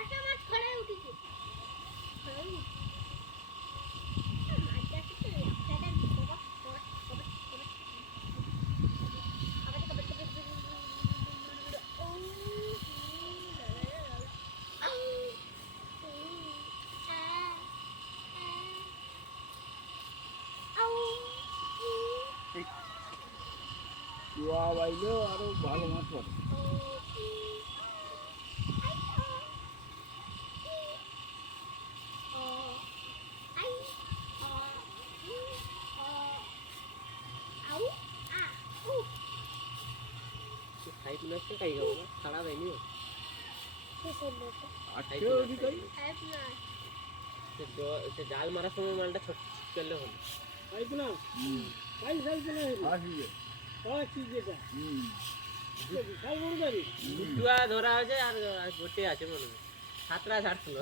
একটা মাছ ধরে উঠেছে কুয়া বাইলেও আরো ভালো মাছ পড়ে। জাল মারার সময় মালটা ছোট করলে হলো দুটুয়া ধরা হয়েছে আর গোটে আছে মনে হয় সাতটা ছাড়ছিল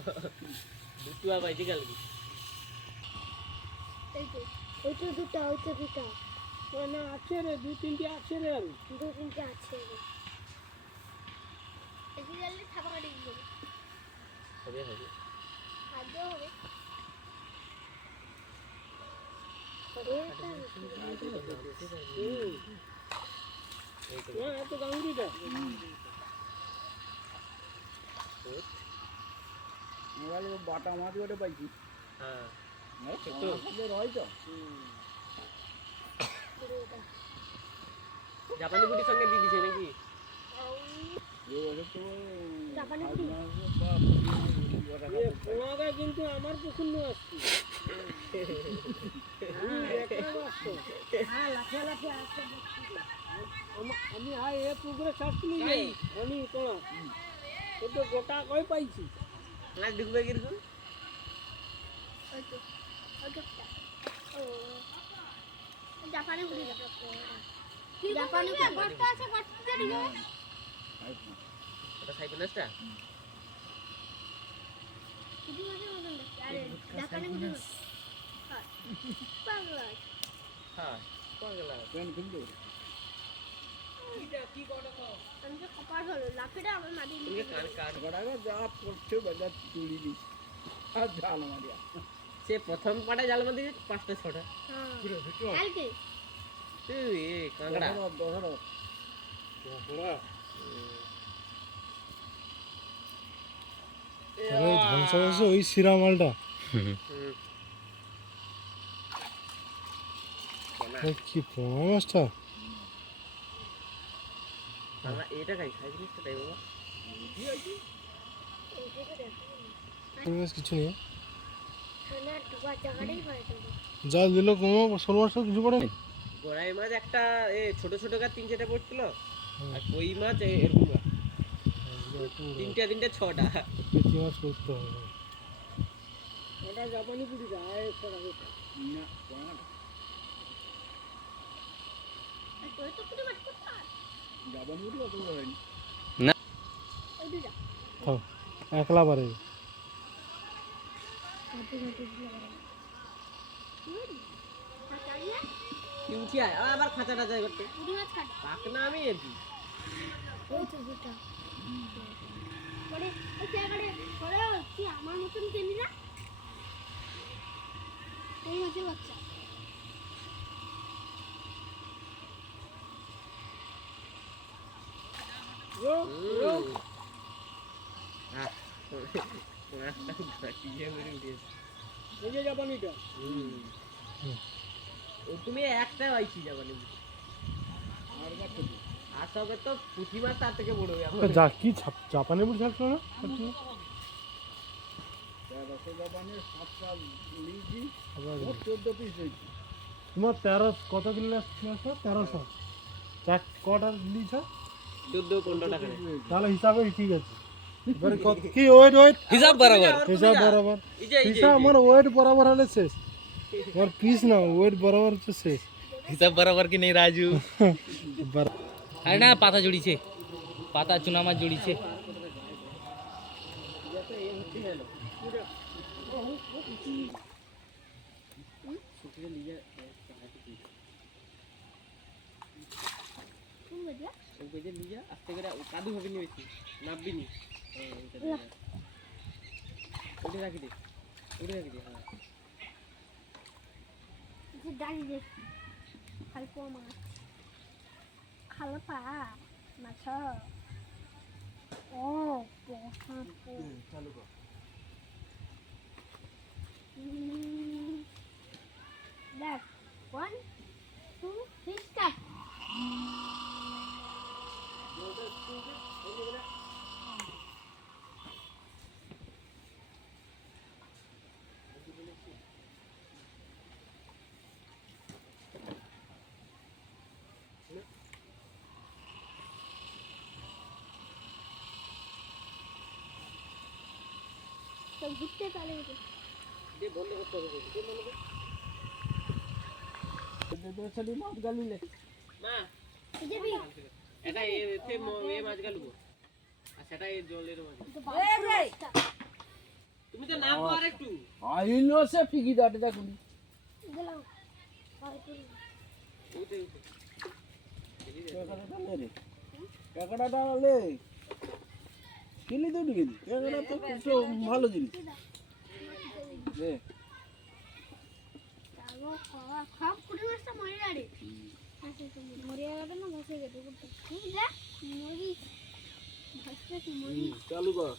দুটুয়া পাইছি কালকে দুটা না আছে রে, 2-3টি আছে রে, আর দু তিনটে আছে এসে গেলে থাপা কাটি দিবে হবে হবে খাদ্য হবে এত গাঙ্গুরিটা মোবাইলে বাটা মাছ ওটা পাইছি। হ্যাঁ হয়তো জাপানি বুটির সঙ্গে দিয়ে দিছে নাকি কিন্তু আমার পছন্দ আসছে আমি এ পুকুরে ছাড়ছিলি আমি কোনা কিন্তু গোটা কই পাইছি না ঢুকবে কিরকম জাপানি বুড়ি জাপানি কষ্ট আছে কষ্ট দিও ওটা সাইকেলটা কিছু আছে মতন আরে জাপানি বুড়ি পাগলা হ্যাঁ পাগলা পেন কিন্তু এটা কি কটা খাও আমি যে কপাল হলো লাফিটা আমার মাটি তুমি কান কান গড়াগা যা করছে বাজার তুলি দিস আর জাল মারিয়া সে প্রথম পাটা জাল মারতে 5টা 6টা পুরো ভিটো কালকে তুই এ কাঁকড়া দহড় ধ্বংস করছে ওই শিরা মালটা কি পোনা মাছটা আমরা এটা খাই জিনিসটা তাই বাবা মাছ কিছু নেই খানা ডুবা জায়গাটাই পারে তো জাল দিল কমো শোল মাছটা কিছু পড়ে গোড়াই মাছ একটা এ ছোট ছোট গা 3-4টা পড়ছিল আর কই মাছ এরকম 3টে 6টা পেটি মাছ করতে হবে এটা জাপানি পুরি যায় ছড়া হইছে না কোনা তোর তো পুরো মাছ করতে জাপানি পুরি কত বড় হয়নি ওই দুটা খাও একলা পারে মাটি মাটি দিয়ে কাটাইয়া কি উঠি আয় আবার খাঁচাটা যায় করতে পুরি মাছ কাটা পাক না আমি আর কি ওই তো দুটা পরে ওই জায়গাটা পরে কি আমার মতন কেনি না এই মাছের বাচ্চা এই যে জাপানিটা তুমি একটা পাইছি জাপানি আর কত আর সবে তো পুঁটি মাছ তার থেকে বড় হবে এখন যা কি জাপানি বুড়ি ছাড়ছিল না রসে জাপানের 7টা লিজি আবার 14 পিস হয়েছে তোমার 13 কত কিলো আসছে 1300 চার কটা লিছ 14-15 টাকা তাহলে হিসাবে ঠিক আছে এবারে কত কি ওয়েট হিসাব বরাবর হিসাব আমার ওয়েট বরাবর হলে শেষ আমার পিস না ওয়েট বরাবর তো শেষ হিসাব বরাবর কি নেই রাজু আরে না পাতা জড়িছে পাতা চুনা মাছ জড়িছে কোন বাজা কাদু হবে নি বেশি নাববি নি ওটা রাখি দে, ওটা রাখি দে। হ্যাঁ যে ডাকি দে খালপো মাছ খালপা মাছ ও পোহাপো চালু কর দেখ 1 2 3 স্টার্ট তো ঘুরতে চলে গেছে দে বন্ধ করতে হবে, দে বন্ধ কর। চলি মাছ গালিলে মা যাবি এটা এতে এ মাছ গালবো, আর সেটা এই জলের মাছ। তুমি তো নামবো আর একটু। আইলো সে ফিকি দাটে দেখুন গেলাম আর কি উঠে উঠে কেকড়াটা লে রে কেকড়াটা লে কিলি তো ঢুকে দি কেকড়া তো খুব ভালো জিনিস লে তাও খাওয়া খাপ কুড়ি মাসটা মরে যাবে মরে যাবে না বসে গেছে ঠিক যা মরি ভাসতে মরি চালু কর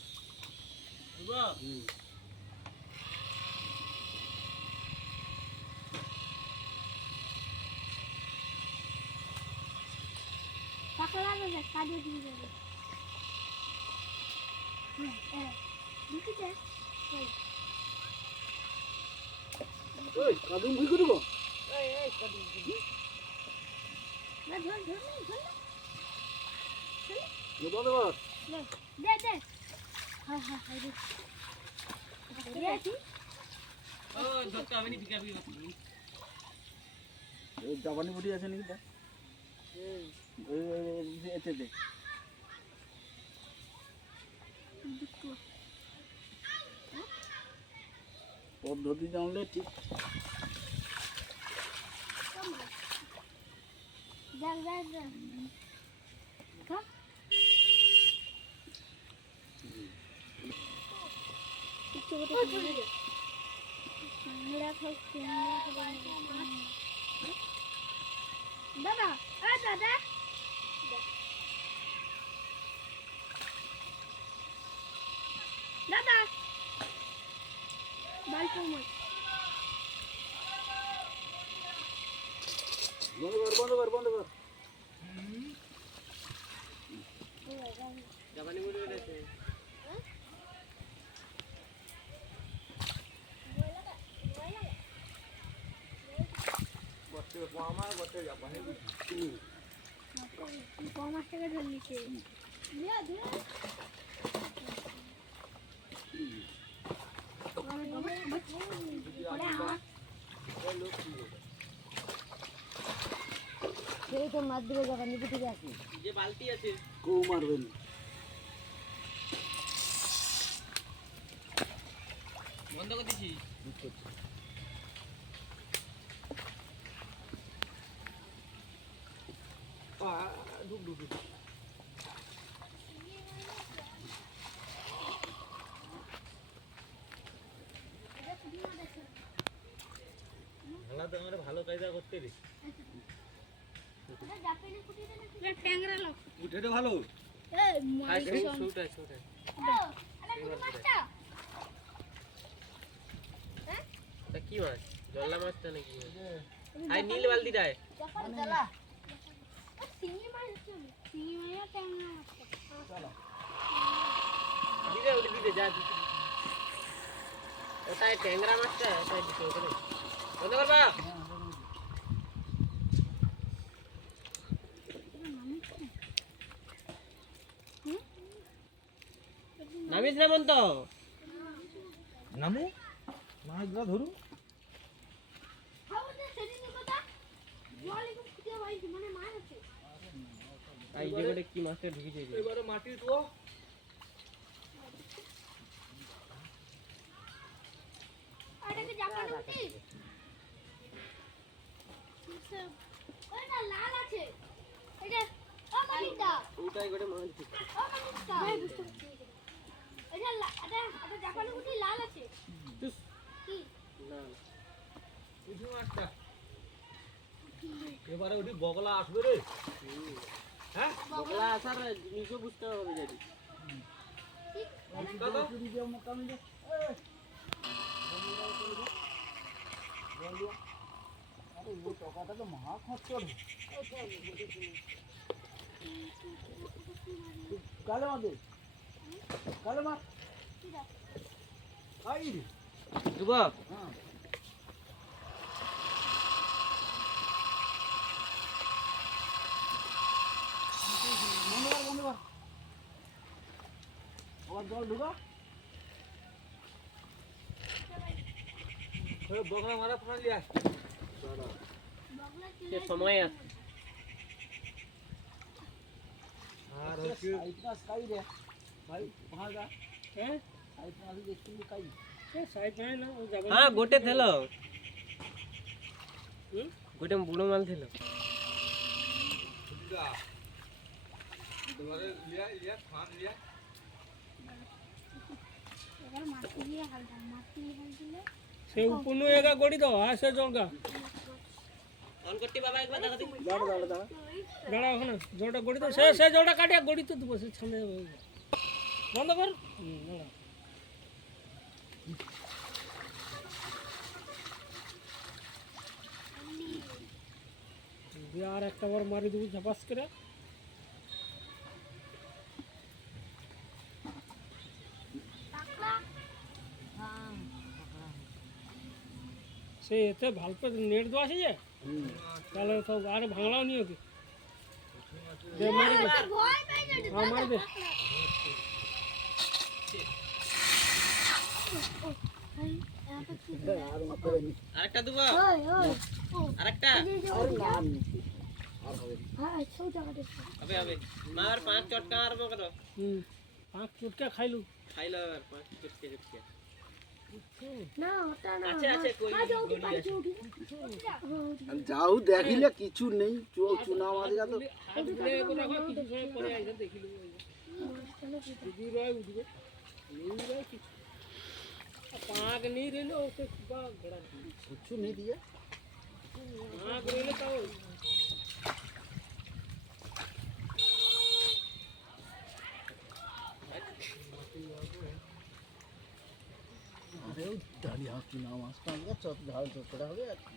টাকা লাগবে কাজে দিয়ে যাবে ঢুকেছে ওই কাদুম ভি করব না ধর ধর ধর বন্ধ কর দে দে হ্যাঁ হ্যাঁ হ্যাঁ দে আছি ও ধরতে হবে নি, বিকাবি। এই জাপানি বুড়ি আছে নাকি দেখ এতে দে পদ্ধতি জানলে ঠিক দেখ দেখ দেখ খা দাদা দাদা দাদা বালপো মাছ বন্ধ কর জাপানি মুড়ি রয়েছে। বড় মাছটাকে ধরে নিচ্ছে সেই তো মাছ দিকে যাবা নিচে থেকে আসি যে বালতি আছে কেউ মারবেন বন্ধ করে দিছি। ভালো তো আমার ভালো কায়দা করতে রে। ট্যাংরা লোক উঠেটা ভালো কি মাছ? জল্লা মাছটা নাকি? আই নীল বালতিটায় দিদে ওটা দিদে যা ওটাই ট্যাংরা মাছটা ওটাই দিতে হবে। বন্ধ করবা? নামিস না মন্ত নামু মাছগুলা ধরু এই জায়গাটা কি মাছটা ঢুকেছে এবারে মাটি তো লাল আছে এটা ও মালিকটা ওটাই করে মাছ ও মালিকটা এটা জাপানি গুটি লাল আছে বগলা আসার জিনিসও বুঝতে হবে যদি আরে ও টাকাটা তো মহা খরচ হবে কালে মাদে কালে মা আই রে দুগো হ্যাঁ বন্ধ কর আবার জল ঢুকা বগলা মারা তোমার লিয়া বগলা সে সময় আছে আর ইतना स्काई रे भाई वहां जा हैं इतना भी देखती स्काई হ্যাঁ গোটে থেল গোটে বুড়ো মাল থেল এবার মাটি দিয়ে হালকা মাটি হাল দিলে সে উপনু এগা গড়ি দাও আসে জলগা অন করতে বাবা একবার দেখা দিই दाड़ा দাঁড়া ওখানে জলটা গড়ি দাও সে জলটা কাটিয়া গড়ি তো দেবো সে সামনে বন্ধ কর দাঁড়া দিয়ে আর একটা বার মারি দেবো ঝাপাস করে পাকলা সে এতে ভালো করে নেট দেওয়া আছে যে তাহলে তো আরে ভাঙলাও নিও কি দে মারি দে ভয় পেয়ে যাবে হ্যাঁ মারি দে আর মত রে আরেকটা দুগো ওই ওই আরেকটা আর নাম আর হবে হ্যাঁ সব জায়গাতে হবে হবে মার 5 চটকা আর বকর পাঁচ চুটকা খাইলু খাইলো আর 5 চটকে চটকে না ওটা না আছে আছে কই গড়ি আছে যাও দেখিলে কিছু নেই চুনা মারি তো হাত ঘুরে করে রাখো কিছু সময় পরে আইসা দেখিলু দিদি রয় উঠবে নেই রয় কিছু পাঁক নেই রইলো ওকে বা ঘোড়া কিছু নেই দিয়ে পাঁক রইলে তাও আরে দাঁড়িয়ে চুনা মাছটা চট ঝাল চটটা হবে আর কি